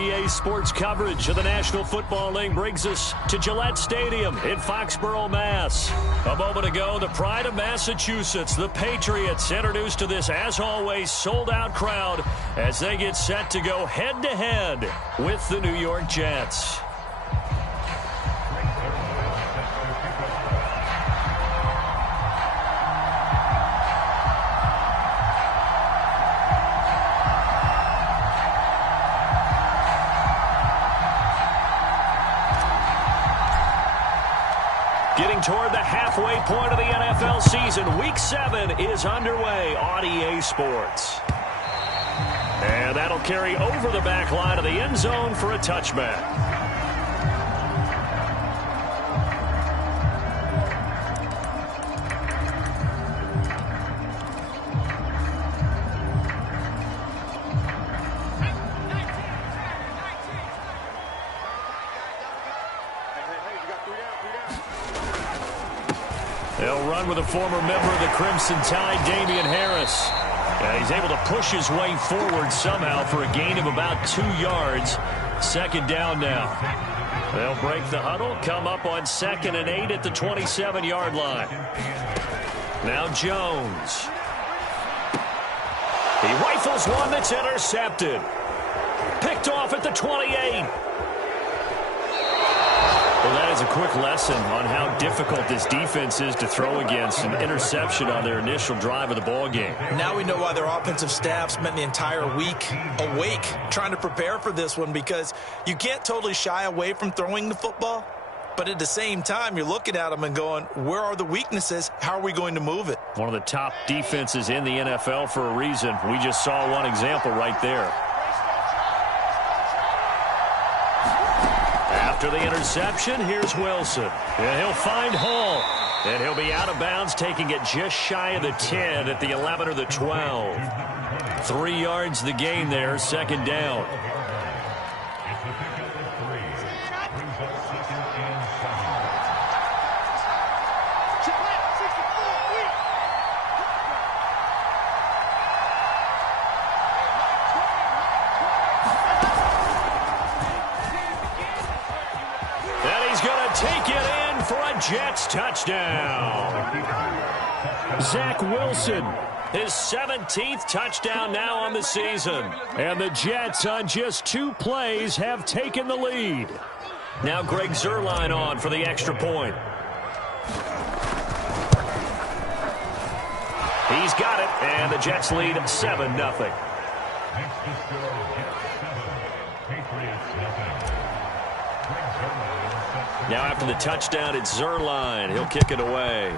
EA Sports coverage of the National Football League brings us to Gillette Stadium in Foxborough, Mass. A moment ago, the pride of Massachusetts, the Patriots, introduced to this, as always, sold-out crowd as they get set to go head-to-head with the New York Jets. Getting toward the halfway point of the NFL season, Week 7 is underway on EA Sports. And that'll carry over the back line of the end zone for a touchback. They'll run with a former member of the Crimson Tide, Damian Harris. And he's able to push his way forward somehow for a gain of about 2 yards. Second down now. They'll break the huddle, come up on 2nd and 8 at the 27-yard line. Now Jones. He rifles one that's intercepted. Picked off at the 28. Well, that is a quick lesson on how difficult this defense is to throw against. An interception on their initial drive of the ball game. Now we know why their offensive staff spent the entire week awake trying to prepare for this one, because you can't totally shy away from throwing the football. But at the same time, you're looking at them and going, where are the weaknesses? How are we going to move it? One of the top defenses in the NFL for a reason. We just saw one example right there. After the interception, here's Wilson. And he'll find Hall. And he'll be out of bounds, taking it just shy of the 10 at the 11 or the 12. 3 yards the gain there, second down. Take it in for a Jets touchdown. Zach Wilson, his 17th touchdown now on the season. And the Jets, on just 2 plays, have taken the lead. Now Greg Zuerlein on for the extra point. He's got it, and the Jets lead 7-0. Now after the touchdown, it's Zuerlein. He'll kick it away.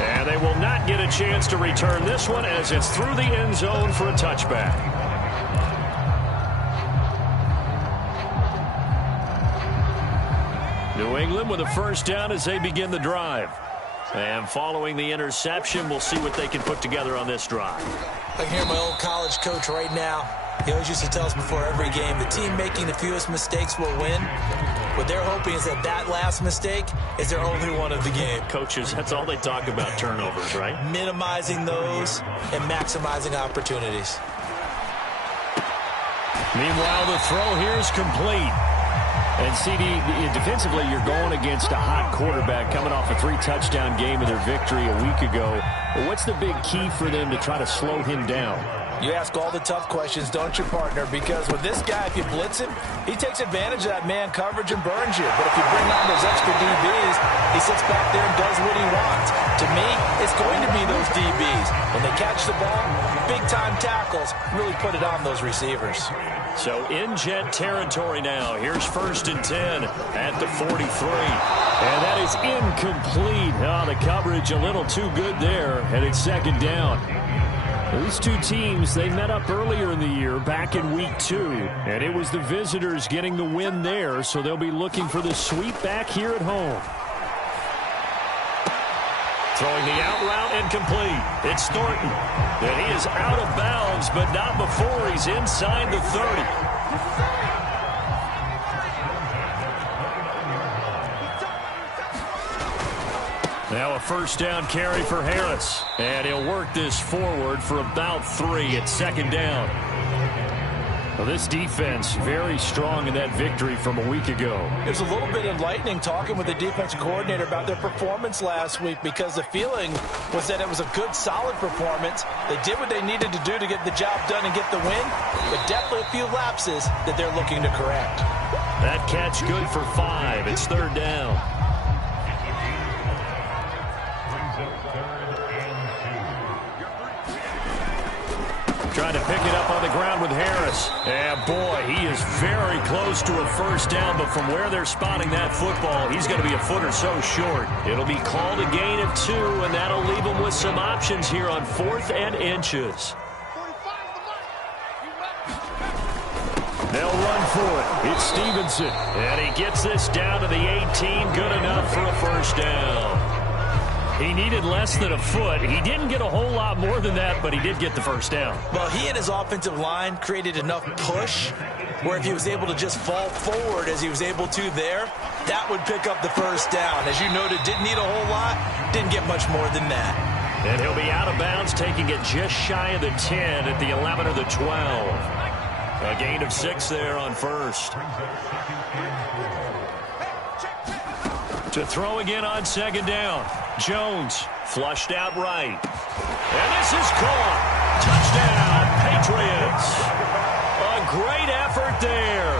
And they will not get a chance to return this one as it's through the end zone for a touchback. New England with a first down as they begin the drive. And following the interception, we'll see what they can put together on this drive. I can hear my old college coach right now. He always used to tell us before every game, the team making the fewest mistakes will win. What they're hoping is that that last mistake is their only one of the game. Coaches, that's all they talk about, turnovers, right? Minimizing those and maximizing opportunities. Meanwhile, the throw here is complete. And CD, defensively, you're going against a hot quarterback coming off a 3-touchdown game of their victory a week ago. But what's the big key for them to try to slow him down? You ask all the tough questions, don't you, partner? Because with this guy, if you blitz him, he takes advantage of that man coverage and burns you. But if you bring on those extra DBs, he sits back there and does what he wants. To me, it's going to be those DBs. When they catch the ball, big-time tackles really put it on those receivers. So in Jet territory now. Here's 1st and 10 at the 43. And that is incomplete. Oh, the coverage a little too good there, and it's second down. These two teams, they met up earlier in the year, back in Week 2, and it was the visitors getting the win there, so they'll be looking for the sweep back here at home. Throwing the out route incomplete. It's Thornton. And he is out of bounds, but not before he's inside the 30. Now a first down carry for Harris. And he'll work this forward for about 3 at second down. Well, this defense very strong in that victory from a week ago. It was a little bit enlightening talking with the defensive coordinator about their performance last week, because the feeling was that it was a good, solid performance. They did what they needed to do to get the job done and get the win, but definitely a few lapses that they're looking to correct. That catch good for 5. It's third down. Trying to pick it up on the ground with Harris. And boy, he is very close to a first down, but from where they're spotting that football, he's going to be a foot or so short. It'll be called a gain of 2, and that'll leave him with some options here on 4th and inches. They'll run for it. It's Stevenson. And he gets this down to the 18. Good enough for a first down. He needed less than a foot. He didn't get a whole lot more than that, but he did get the first down. Well, he and his offensive line created enough push where if he was able to just fall forward as he was able to there, that would pick up the first down. As you noted, didn't need a whole lot, didn't get much more than that. And he'll be out of bounds, taking it just shy of the 10 at the 11 or the 12. A gain of 6 there on first. To throw again on second down. Jones flushed out right. And this is caught. Touchdown, Patriots. A great effort there.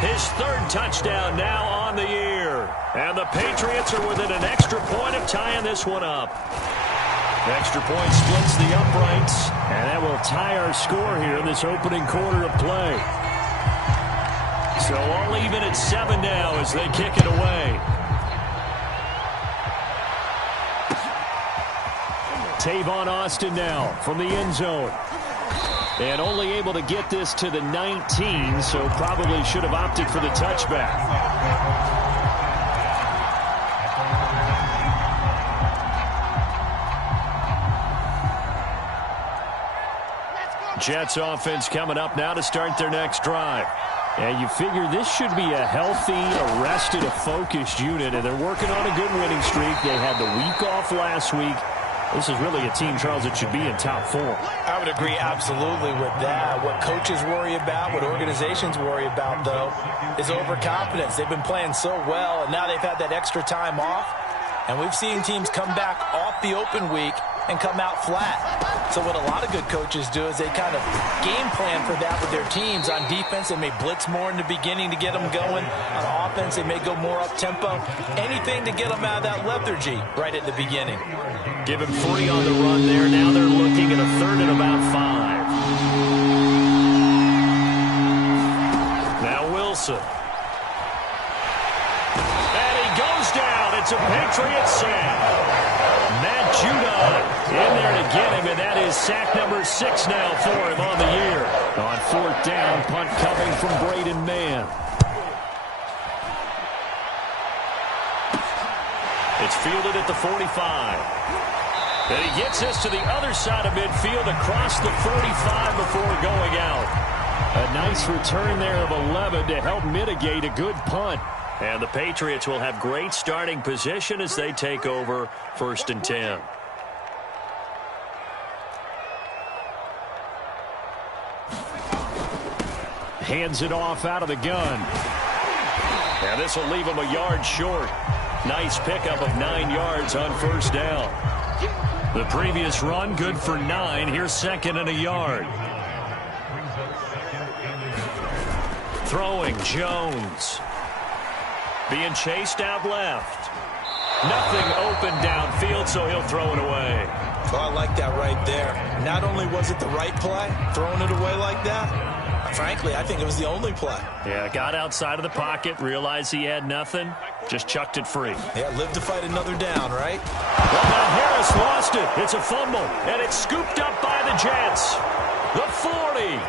His 3rd touchdown now on the year. And the Patriots are within an extra point of tying this one up. Extra point splits the uprights. And that will tie our score here in this opening quarter of play. So all even at 7 now as they kick it away. Tavon Austin now from the end zone. And only able to get this to the 19, so probably should have opted for the touchback. Jets offense coming up now to start their next drive. And you figure this should be a healthy, arrested, a focused unit, and they're working on a good winning streak. They had the week off last week. This is really a team, Charles, that should be in top 4. I would agree absolutely with that. What coaches worry about, what organizations worry about, though, is overconfidence. They've been playing so well, and now they've had that extra time off. And we've seen teams come back off the open week and come out flat. So what a lot of good coaches do is they kind of game plan for that with their teams. On defense, they may blitz more in the beginning to get them going. On offense, they may go more up-tempo. Anything to get them out of that lethargy right at the beginning. Give him 3 on the run there. Now they're looking at a 3rd and about 5. Now Wilson. And he goes down. It's a Patriot sack. Matt Judon in there to get him, and that is sack number 6 now for him on the year. On 4th down, punt coming from Braden Mann. It's fielded at the 45. And he gets this to the other side of midfield across the 45 before going out. A nice return there of 11 to help mitigate a good punt. And the Patriots will have great starting position as they take over 1st and 10. Hands it off out of the gun. And this will leave him a yard short. Nice pickup of 9 yards on 1st down. The previous run good for 9. Here's 2nd and a yard. Throwing Jones. Being chased out left. Nothing open downfield, so he'll throw it away. Oh, I like that right there. Not only was it the right play, throwing it away like that, frankly, I think it was the only play. Yeah, got outside of the pocket, realized he had nothing, just chucked it free. Yeah, live to fight another down, right? Well, now Harris lost it. It's a fumble, and it's scooped up by the Jets. The 40,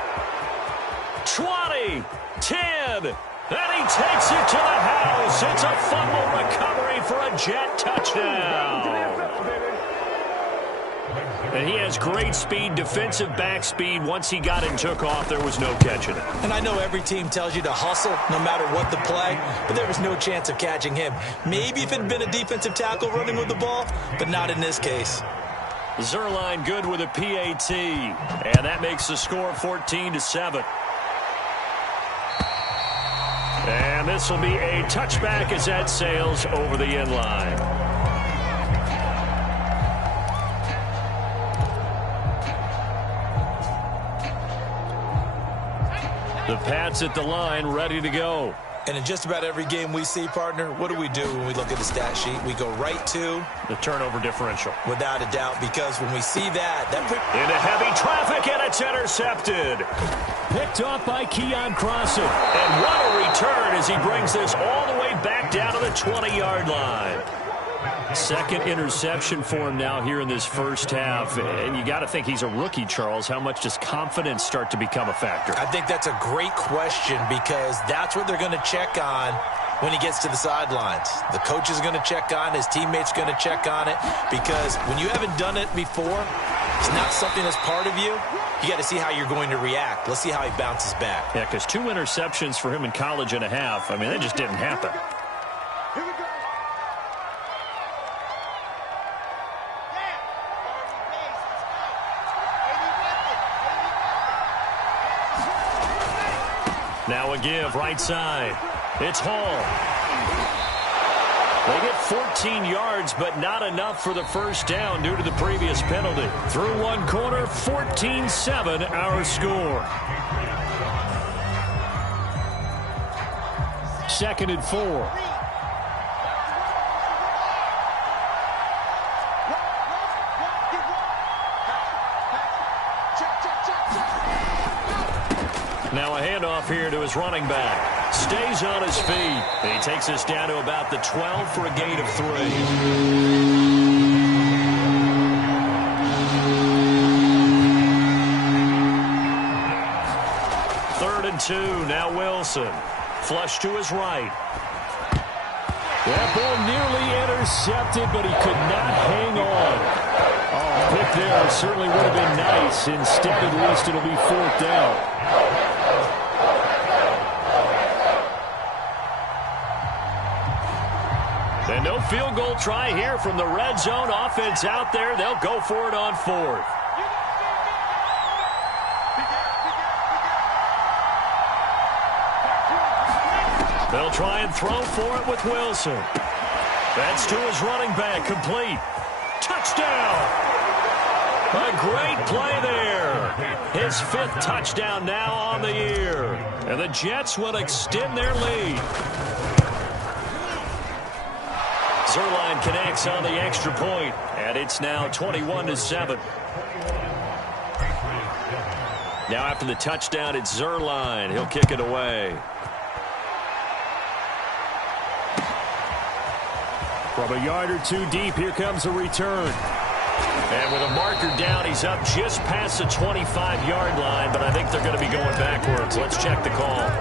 20, 10, and he takes it to the house. It's a fumble recovery for a Jet touchdown. And he has great speed, defensive back speed. Once he got it and took off, there was no catching it. And I know every team tells you to hustle no matter what the play, but there was no chance of catching him. Maybe if it had been a defensive tackle running with the ball, but not in this case. Zuerlein good with a PAT, and that makes the score 14-7. And this will be a touchback as that sails over the end line. The Pats at the line, ready to go. And in just about every game we see, partner, what do when we look at the stat sheet? We go right to the turnover differential. Without a doubt, because when we see that into heavy traffic, and it's intercepted. Picked off by Keon Crossan. And what a return as he brings this all the way back down to the 20-yard line. Second interception for him now here in this first half. And you got to think he's a rookie, Charles. How much does confidence start to become a factor? I think that's a great question because that's what they're going to check on when he gets to the sidelines. The coach is going to check on it. His teammates going to check on it because when you haven't done it before, it's not something that's part of you. You got to see how you're going to react. Let's see how he bounces back. Yeah, because 2 interceptions for him in college and a half. I mean, that just didn't happen. Now a give, right side. It's Hall. They get 14 yards, but not enough for the first down due to the previous penalty. Through one quarter, 14-7 our score. 2nd and 4. Now a handoff here to his running back. Stays on his feet. And he takes us down to about the 12 for a gain of 3. 3rd and 2. Now Wilson. Flush to his right. That ball nearly intercepted, but he could not hang on. Oh, pick there certainly would have been nice. Instead, at least it'll be 4th down. And no field goal try here from the red zone. Offense out there. They'll go for it on 4th. They'll try and throw for it with Wilson. That's to his running back. Complete. Touchdown. A great play there. His 5th touchdown now on the year. And the Jets will extend their lead. Zuerlein connects on the extra point, and it's now 21-7. Now after the touchdown, it's Zuerlein. He'll kick it away. From a yard or 2 deep, here comes a return. And with a marker down, he's up just past the 25-yard line, but I think they're going to be going backwards. Let's check the call.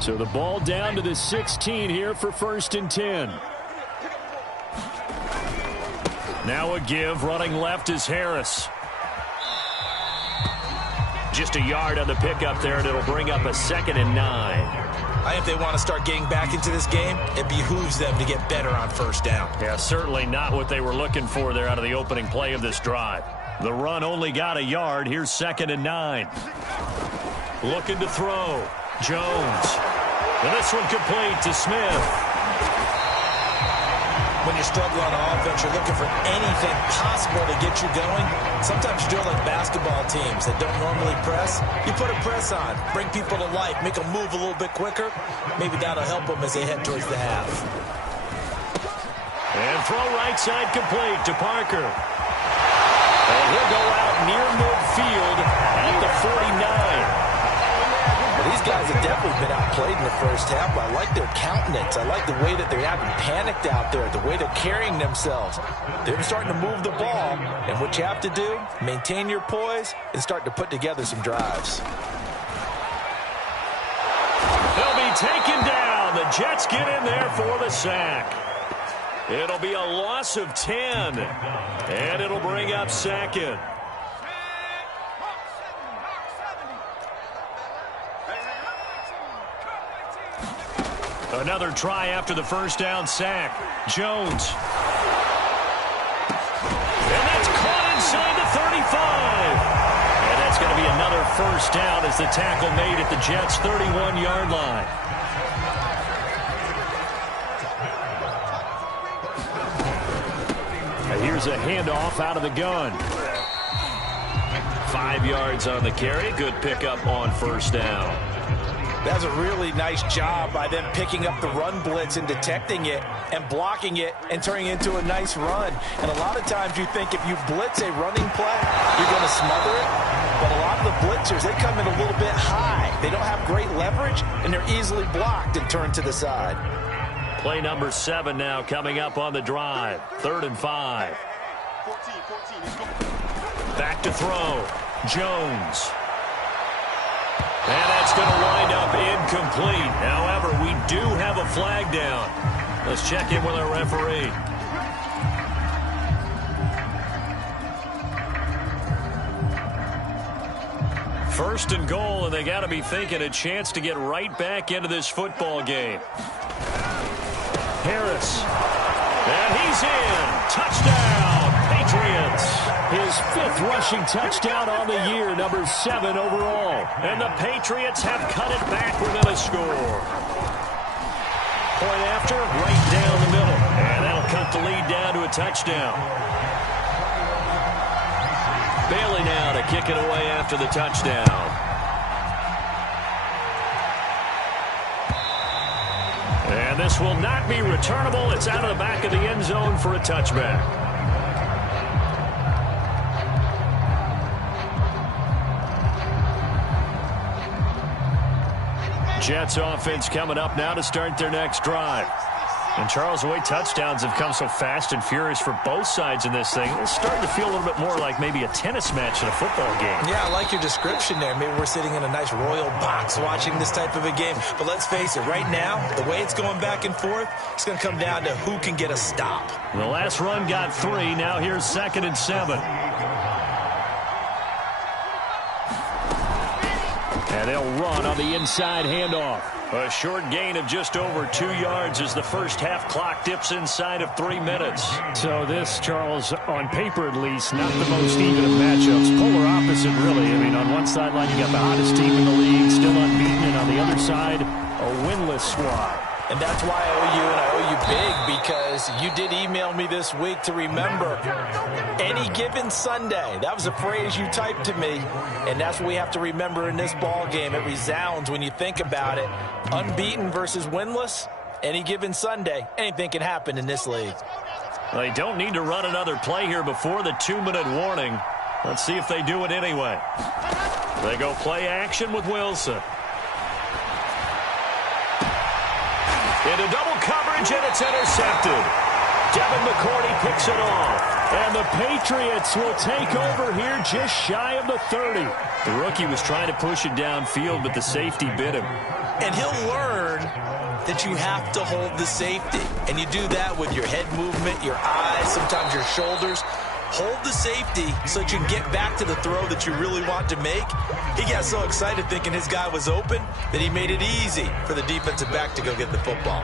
So the ball down to the 16 here for 1st and 10. Now a give. Running left is Harris. Just a yard on the pickup there, and it'll bring up a 2nd and 9. I think if they want to start getting back into this game, it behooves them to get better on 1st down. Yeah, certainly not what they were looking for there out of the opening play of this drive. The run only got a yard. Here's 2nd and 9. Looking to throw. Jones. And this one complete to Smith. When you struggle on offense, you're looking for anything possible to get you going. Sometimes you're doing like basketball teams that don't normally press. You put a press on, bring people to life, make them move a little bit quicker. Maybe that'll help them as they head towards the half. And throw right side complete to Parker. And he'll go out near midfield at the 49. Well, these guys have definitely been outplayed in the first half. I like their countenance. I like the way that they haven't panicked out there, the way they're carrying themselves. They're starting to move the ball, and what you have to do, maintain your poise and start to put together some drives. taken down. The Jets get in there for the sack. It'll be a loss of 10, and it'll bring up second. Another try after the first down sack. Jones. And that's caught inside the 35. And that's going to be another first down as the tackle made at the Jets' 31-yard line. And here's a handoff out of the gun. 5 yards on the carry. Good pickup on first down. That's a really nice job by them picking up the run blitz and detecting it and blocking it and turning it into a nice run. And a lot of times you think if you blitz a running play, you're going to smother it. But a lot of the blitzers, they come in a little bit high. They don't have great leverage, and they're easily blocked and turned to the side. Play number 7 now coming up on the drive. 3rd and 5. Back to throw. Jones. And that's going to wind up incomplete. However, we do have a flag down. Let's check in with our referee. First and goal, and they got to be thinking a chance to get right back into this football game. Harris. And he's in. Touchdown, Patriots. His 5th rushing touchdown on the year, number 7 overall. And the Patriots have cut it back within a score. Point after, right down the middle. And that'll cut the lead down to a touchdown. Bailey now to kick it away after the touchdown. And this will not be returnable. It's out of the back of the end zone for a touchback. Jets offense coming up now to start their next drive. And Charles, the way touchdowns have come so fast and furious for both sides in this thing, it's starting to feel a little bit more like maybe a tennis match in a football game. Yeah, I like your description there. Maybe we're sitting in a nice royal box watching this type of a game. But let's face it, right now, the way it's going back and forth, it's going to come down to who can get a stop. The last run got 3. Now here's 2nd and 7. And they'll run on the inside handoff. A short gain of just over 2 yards as the first half clock dips inside of 3 minutes. So this, Charles, on paper at least, not the most even of matchups. Polar opposite, really. I mean, on one sideline, you got the hottest team in the league, still unbeaten, and on the other side, a winless squad. And that's why I owe you, and I owe you big, because you did email me this week to remember any given Sunday. That was a phrase you typed to me, and that's what we have to remember in this ball game. It resounds when you think about it. Unbeaten versus winless, any given Sunday, anything can happen in this league. They don't need to run another play here before the 2-minute warning. Let's see if they do it anyway. They go play action with Wilson. Into double coverage, and it's intercepted. Devin McCourty picks it off. And the Patriots will take over here just shy of the 30. The rookie was trying to push it downfield, but the safety bit him. And he'll learn that you have to hold the safety. And you do that with your head movement, your eyes, sometimes your shoulders. Hold the safety so that you can get back to the throw that you really want to make. He got so excited thinking his guy was open that he made it easy for the defensive back to go get the football.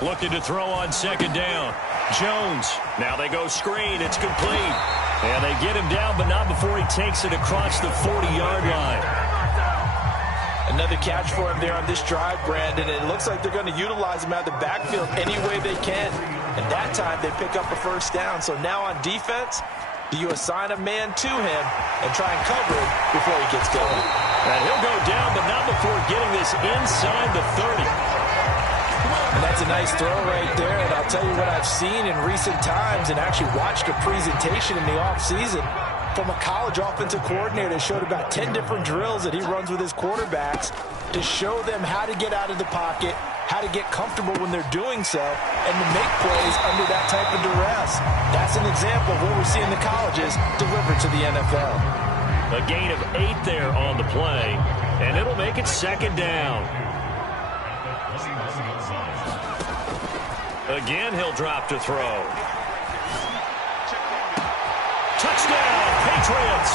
Looking to throw on 2nd down. Jones. Now they go screen. It's complete. And they get him down, but not before he takes it across the 40-yard line. Another catch for him there on this drive, Brandon. And it looks like they're going to utilize him out of the backfield any way they can. And that time they pick up a first down. So now on defense, do you assign a man to him and try and cover him before he gets going? And he'll go down, but not before getting this inside the 30. And that's a nice throw right there. And I'll tell you what I've seen in recent times and actually watched a presentation in the offseason from a college offensive coordinator that showed about 10 different drills that he runs with his quarterbacks to show them how to get out of the pocket, how to get comfortable when they're doing so, and to make plays under that type of duress. That's an example of what we see in the colleges delivered to the NFL. A gain of 8 there on the play, and it'll make it second down. Again, he'll drop to throw. Touchdown, Patriots!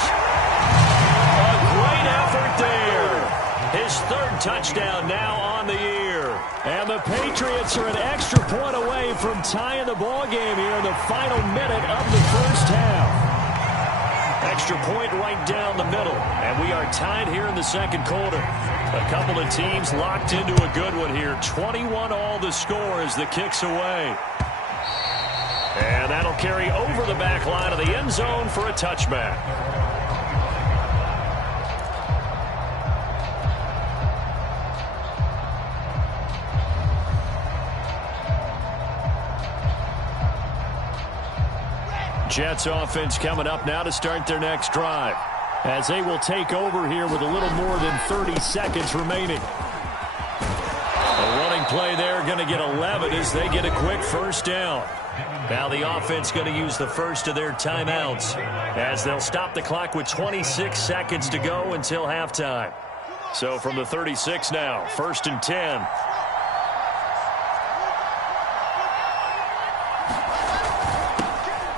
A great effort there. His third touchdown now on the year. And the Patriots are an extra point away from tying the ball game here in the final minute of the first half. Extra point right down the middle. And we are tied here in the second quarter. A couple of teams locked into a good one here. 21 all the score as the kick's away. And that'll carry over the back line of the end zone for a touchback. Jets offense coming up now to start their next drive, as they will take over here with a little more than 30 seconds remaining. A running play there, going to get 11 as they get a quick first down. Now the offense going to use the first of their timeouts, as they'll stop the clock with 26 seconds to go until halftime. So from the 36 now, 1st and 10.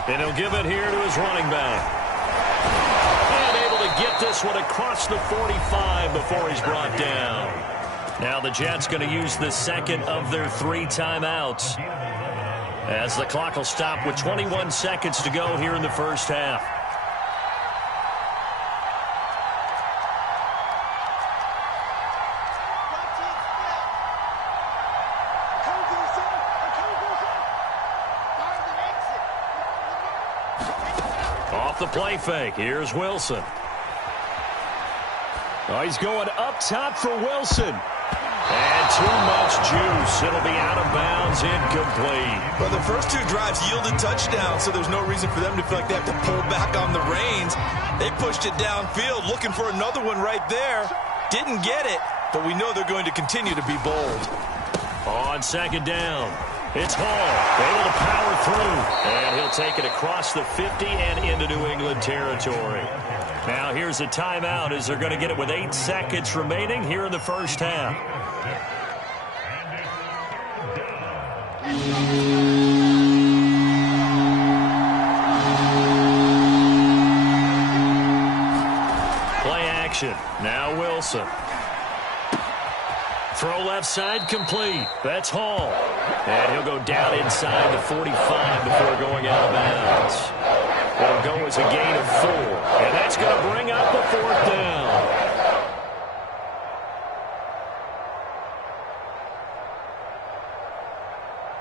And he'll give it here to his running back. And able to get this one across the 45 before he's brought down. Now the Jets going to use the second of their 3 timeouts, as the clock will stop with 21 seconds to go here in the first half. Off the play fake, here's Wilson. Oh, he's going up top for Wilson. And too much juice. It'll be out of bounds, incomplete. Well, the first 2 drives yielded touchdowns, so there's no reason for them to feel like they have to pull back on the reins. They pushed it downfield, looking for another one right there. Didn't get it, but we know they're going to continue to be bold. On second down, it's Hall, able to power through, and he'll take it across the 50 and into New England territory. Now here's a timeout as they're going to get it with 8 seconds remaining here in the first half. Play action. Now Wilson. Throw left side complete. That's Hall. And he'll go down inside the 45 before going out of bounds. It'll go as a gain of 4. And that's going to bring up the 4th down.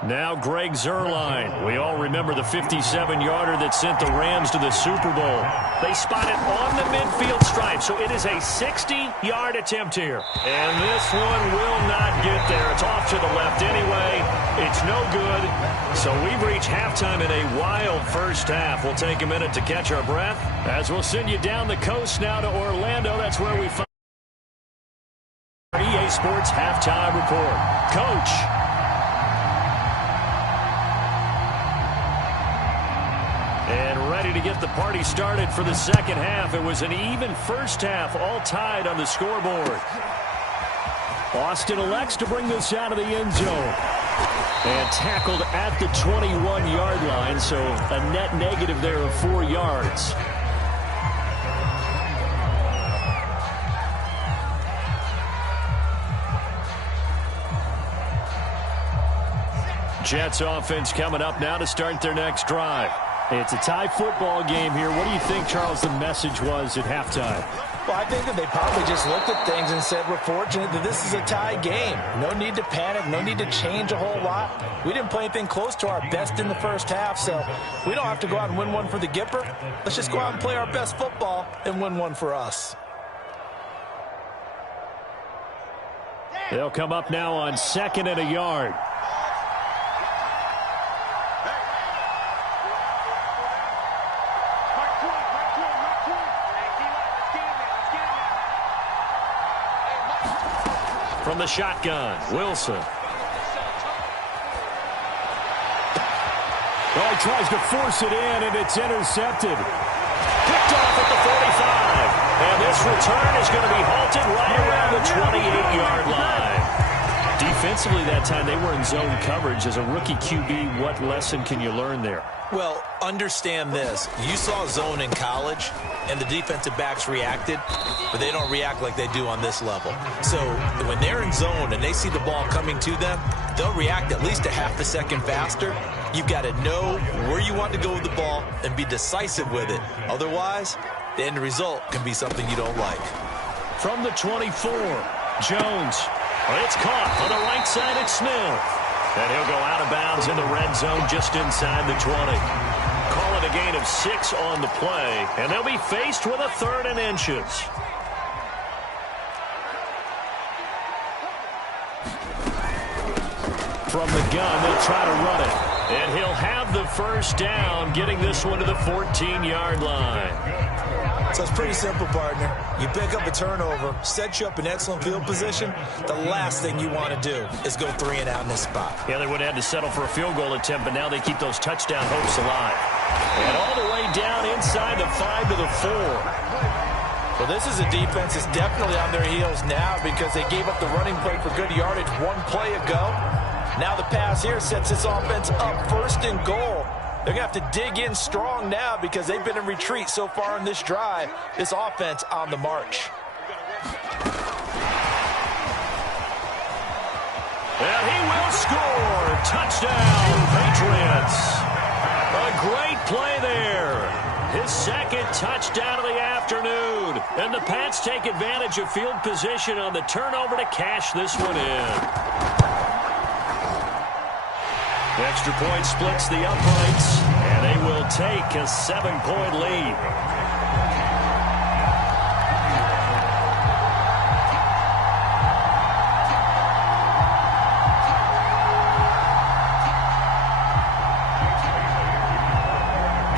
Now Greg Zuerlein. We all remember the 57-yarder that sent the Rams to the Super Bowl. They spot it on the midfield stripe, so it is a 60-yard attempt here. And this one will not get there. It's off to the left anyway. It's no good. So we've reached halftime in a wild first half. We'll take a minute to catch our breath, as we'll send you down the coast now to Orlando. That's where we find EA Sports Halftime Report. Coach. And ready to get the party started for the second half. It was an even first half, all tied on the scoreboard. Austin elects to bring this out of the end zone. And tackled at the 21-yard line, so a net negative there of 4 yards. Jets offense coming up now to start their next drive. It's a tie football game here. What do you think, Charles, the message was at halftime? Well, I think that they probably just looked at things and said, we're fortunate that this is a tie game. No need to panic, no need to change a whole lot. We didn't play anything close to our best in the first half, so we don't have to go out and win one for the Gipper. Let's just go out and play our best football and win one for us. They'll come up now on 2nd and a yard. From the shotgun, Wilson. tries to force it in, and it's intercepted. Picked off at the 45. And this return is going to be halted right around the 28-yard line. Defensively that time, they were in zone coverage. As a rookie QB, what lesson can you learn there? Well, understand this. You saw zone in college, and the defensive backs reacted, but they don't react like they do on this level. So when they're in zone and they see the ball coming to them, they'll react at least a half a second faster. You've got to know where you want to go with the ball and be decisive with it. Otherwise, the end result can be something you don't like. From the 24, Jones. It's caught on the right side at Smith. And he'll go out of bounds in the red zone just inside the 20. Call it a gain of 6 on the play, and they'll be faced with a 3rd and inches. From the gun, they'll try to run it. And he'll have the first down, getting this one to the 14-yard line. So it's pretty simple, partner. You pick up a turnover, set you up in excellent field position. The last thing you want to do is go 3 and out in this spot. Yeah, they would have had to settle for a field goal attempt, but now they keep those touchdown hopes alive. And all the way down inside the 5 to the 4. Well, this is a defense that's definitely on their heels now because they gave up the running play for good yardage one play ago. Now the pass here sets this offense up 1st and goal. They're going to have to dig in strong now because they've been in retreat so far in this drive. This offense on the march. And he will score. Touchdown, Patriots. A great play there. His 2nd touchdown of the afternoon. And the Pats take advantage of field position on the turnover to cash this one in. Extra point splits the uprights, and they will take a 7-point lead.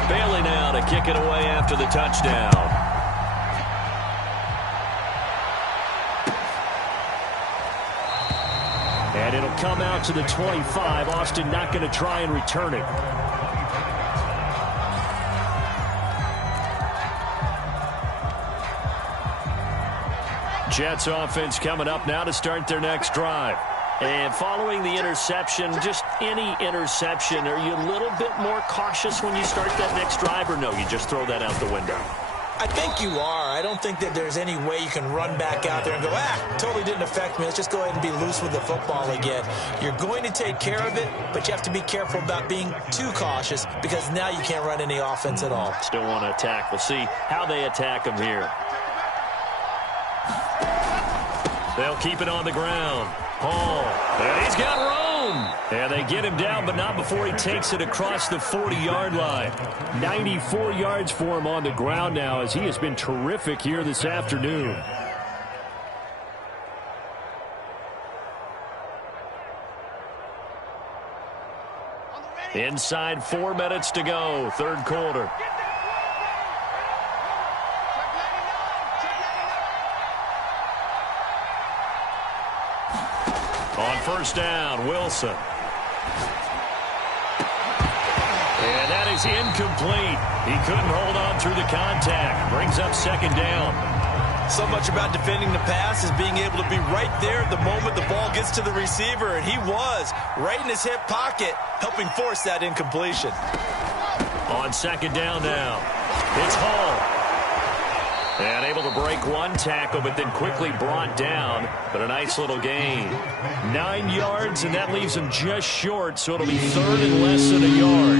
Bailey now to kick it away after the touchdown. And it'll come out to the 25. Austin not going to try and return it. Jets offense coming up now to start their next drive. And following the interception, just any interception, are you a little bit more cautious when you start that next drive, or no, you just throw that out the window? I think you are. I don't think that there's any way you can run back out there and go, totally didn't affect me. Let's just go ahead and be loose with the football again. You're going to take care of it, but you have to be careful about being too cautious because now you can't run any offense at all. Still want to attack. We'll see how they attack him here. They'll keep it on the ground. Paul, and he's got room. And they get him down, but not before he takes it across the 40-yard line. 94 yards for him on the ground now as he has been terrific here this afternoon. Inside 4 minutes to go, 3rd quarter. On 1st down, Wilson. And that is incomplete. He couldn't hold on through the contact. Brings up 2nd down. So much about defending the pass is being able to be right there at the moment the ball gets to the receiver, and he was right in his hip pocket, helping force that incompletion. On 2nd down now, it's Hall. And able to break one tackle, but then quickly brought down. But a nice little gain. 9 yards, and that leaves him just short, so it'll be 3rd and less than a yard.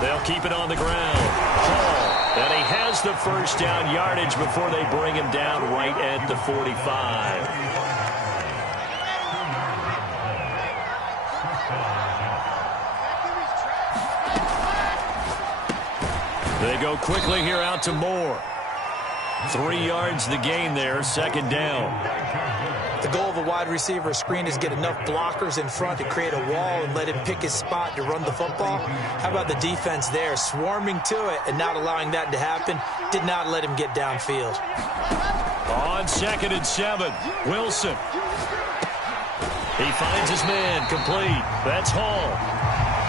They'll keep it on the ground. Hall, and he has the 1st down yardage before they bring him down right at the 45. They go quickly here out to Moore. 3 yards the gain there, 2nd down. The goal of a wide receiver screen is get enough blockers in front to create a wall and let him pick his spot to run the football. How about the defense there, swarming to it and not allowing that to happen? Did not let him get downfield. On 2nd and 7, Wilson. He finds his man, complete. That's Hall.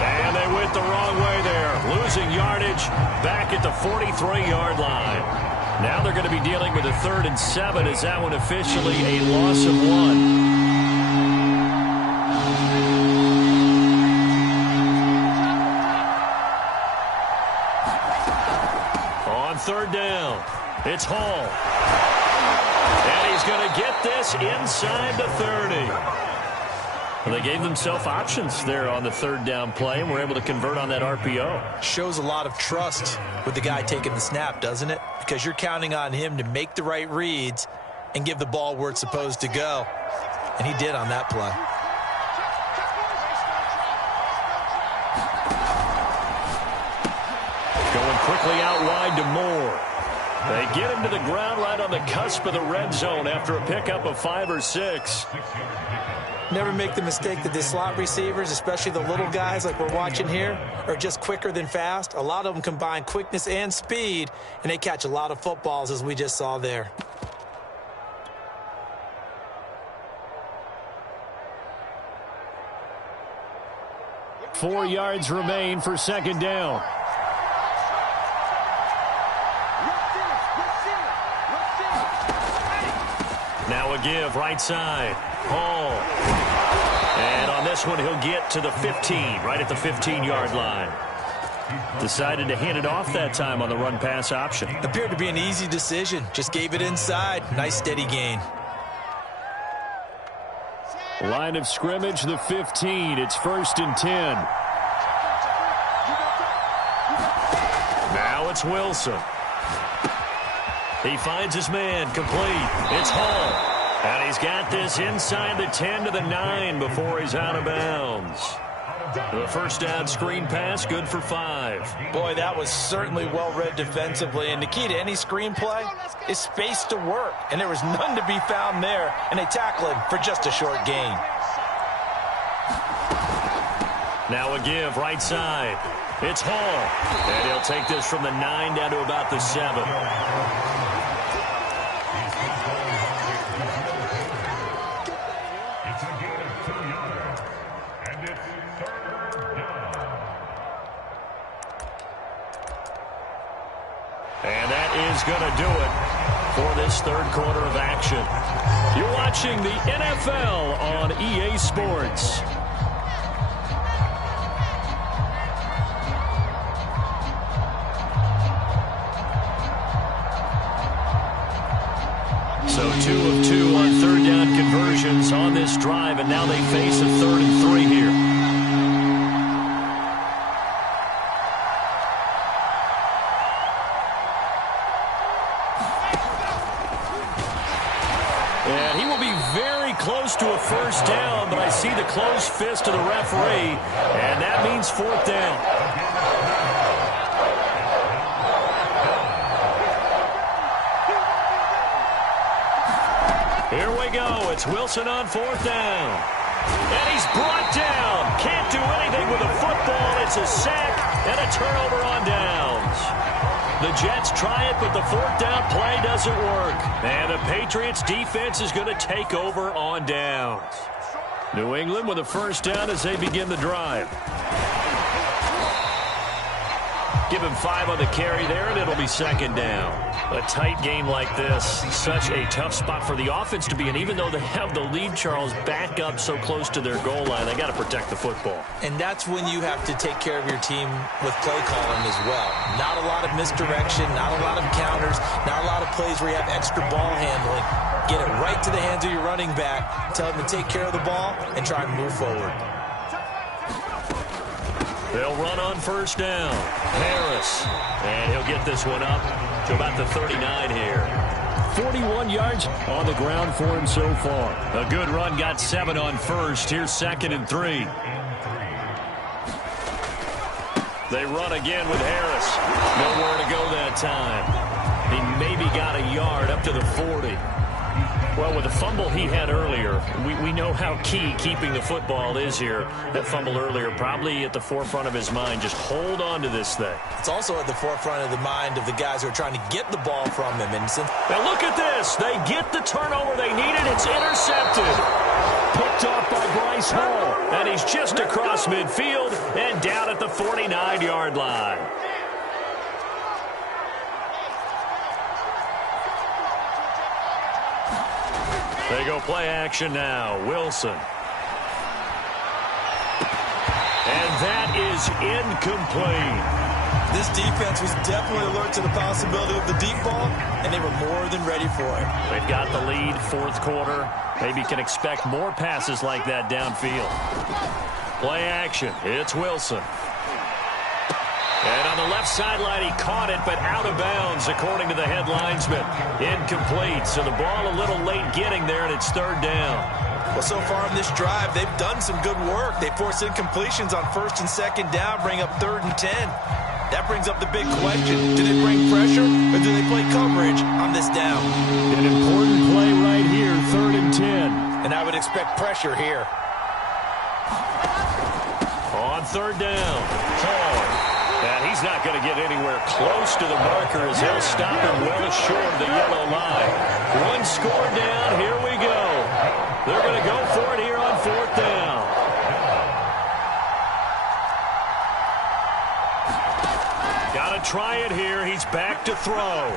And they went the wrong way there, losing yardage back at the 43-yard line. Now they're going to be dealing with a 3rd and 7. Is that one officially a loss of 1? On 3rd down, it's Hall. And he's going to get this inside the 30. Well, they gave themselves options there on the 3rd down play and were able to convert on that RPO. Shows a lot of trust with the guy taking the snap, doesn't it? Because you're counting on him to make the right reads and give the ball where it's supposed to go. And he did on that play. Going quickly out wide to Moore. They get him to the ground right on the cusp of the red zone after a pickup of 5 or 6. Never make the mistake that the slot receivers, especially the little guys like we're watching here, are just quicker than fast. A lot of them combine quickness and speed, and they catch a lot of footballs, as we just saw there. Four yards remain for 2nd down. Now a give, right side. Hall. And on this one, he'll get to the 15, right at the 15-yard line. Decided to hand it off that time on the run-pass option. Appeared to be an easy decision. Just gave it inside. Nice, steady gain. Line of scrimmage, the 15. It's 1st and 10. Now it's Wilson. He finds his man, complete. It's Hall. And he's got this inside the 10 to the 9 before he's out of bounds. The 1st down screen pass, good for 5. Boy, that was certainly well-read defensively. And the key to any screen play is space to work. And there was none to be found there. And they tackle him for just a short gain. Now a give, right side. It's Hall. And he'll take this from the 9 down to about the 7. And that is going to do it for this 3rd quarter of action. You're watching the NFL on EA Sports. So 2 of 2 on 3rd down conversions on this drive, and now they face a 3rd and 3 here. And he will be very close to a 1st down, but I see the closed fist of the referee, and that means 4th down. Here we go. It's Wilson on 4th down. And he's brought down. Can't do anything with the football. It's a sack and a turnover on downs. The Jets try it, but the 4th down play doesn't work. And the Patriots defense is going to take over on downs. New England with a 1st down as they begin the drive. Give him 5 on the carry there, and it'll be 2nd down. A tight game like this, such a tough spot for the offense to be in. Even though they have the lead, Charles, back up so close to their goal line, they got to protect the football. And that's when you have to take care of your team with play calling as well. Not a lot of misdirection, not a lot of counters, not a lot of plays where you have extra ball handling. Get it right to the hands of your running back, tell him to take care of the ball, and try and move forward. They'll run on 1st down. Harris. And he'll get this one up to about the 39 here. 41 yards on the ground for him so far. A good run, got 7 on 1st. Here's 2nd and 3. They run again with Harris. Nowhere to go that time. He maybe got a yard up to the 40. Well, with the fumble he had earlier, we know how key keeping the football is here. That fumble earlier probably at the forefront of his mind. Just hold on to this thing. It's also at the forefront of the mind of the guys who are trying to get the ball from him. And now look at this. They get the turnover they needed. It's intercepted. Picked off by Bryce Hall. And he's just across midfield and down at the 49-yard line. They go play action now. Wilson. And that is incomplete. This defense was definitely alert to the possibility of the deep ball, and they were more than ready for it. They've got the lead, fourth quarter. Maybe can expect more passes like that downfield. Play action. It's Wilson. And on the left sideline, he caught it, but out of bounds, according to the head linesman. Incomplete, so the ball a little late getting there, and it's third down. Well, so far in this drive, they've done some good work. They force incompletions on first and second down, bring up 3rd and 10. That brings up the big question. Do they bring pressure, or do they play coverage on this down? An important play right here, 3rd and 10. And I would expect pressure here. On 3rd down, Hall. And he's not going to get anywhere close to the marker as he'll stop him well short of the yellow line. One score down. Here we go. They're going to go for it here on 4th down. Got to try it here. He's back to throw.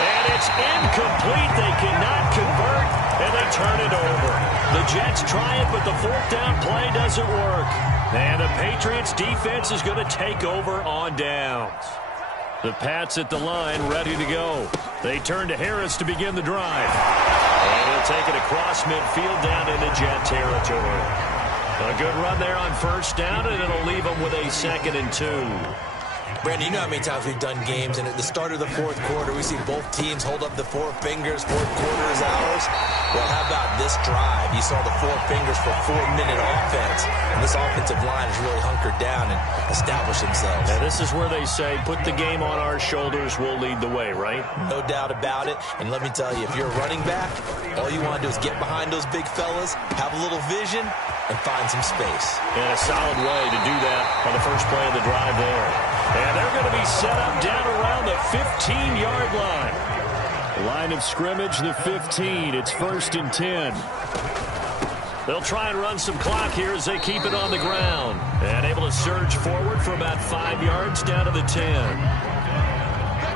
And it's incomplete. They cannot convert, and they turn it over. The Jets try it, but the 4th down play doesn't work. And the Patriots defense is going to take over on downs. The Pats at the line ready to go. They turn to Harris to begin the drive. And he'll take it across midfield down into Jet territory. A good run there on 1st down, and it'll leave them with a 2nd and 2. Brandon, you know how many times we've done games, and at the start of the 4th quarter, we see both teams hold up the 4 fingers, 4th quarter is ours. Well, how about this drive? You saw the 4 fingers for 4-minute offense, and this offensive line has really hunkered down and established themselves. Now, this is where they say, put the game on our shoulders, we'll lead the way, right? No doubt about it, and let me tell you, if you're a running back, all you want to do is get behind those big fellas, have a little vision, and find some space. And a solid way to do that on the first play of the drive there. And they're going to be set up down around the 15-yard line. Line of scrimmage, the 15. It's 1st and 10. They'll try and run some clock here as they keep it on the ground. And able to surge forward for about 5 yards down to the 10.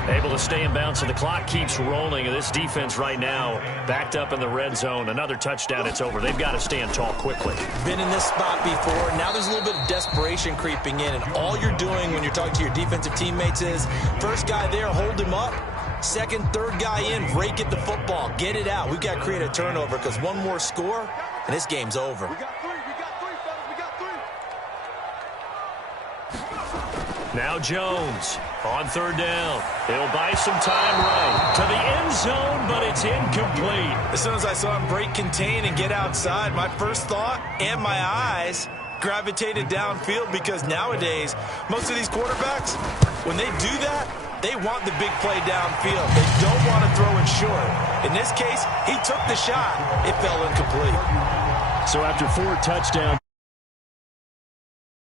Able to stay in bounds, and the clock keeps rolling. And this defense right now backed up in the red zone. Another touchdown, it's over. They've got to stand tall quickly. Been in this spot before. Now there's a little bit of desperation creeping in. And all you're doing when you're talking to your defensive teammates is, first guy there, hold him up. Second, third guy in, break at the football. Get it out. We've got to create a turnover because one more score, and this game's over. We got 3, fellas. We got 3. Now Jones on 3rd down. He'll buy some time right to the end zone, but it's incomplete. As soon as I saw him break contain and get outside, my first thought and my eyes gravitated downfield because nowadays, most of these quarterbacks, when they do that, they want the big play downfield. They don't want to throw it short. In this case, he took the shot. It fell incomplete. So after 4 touchdowns,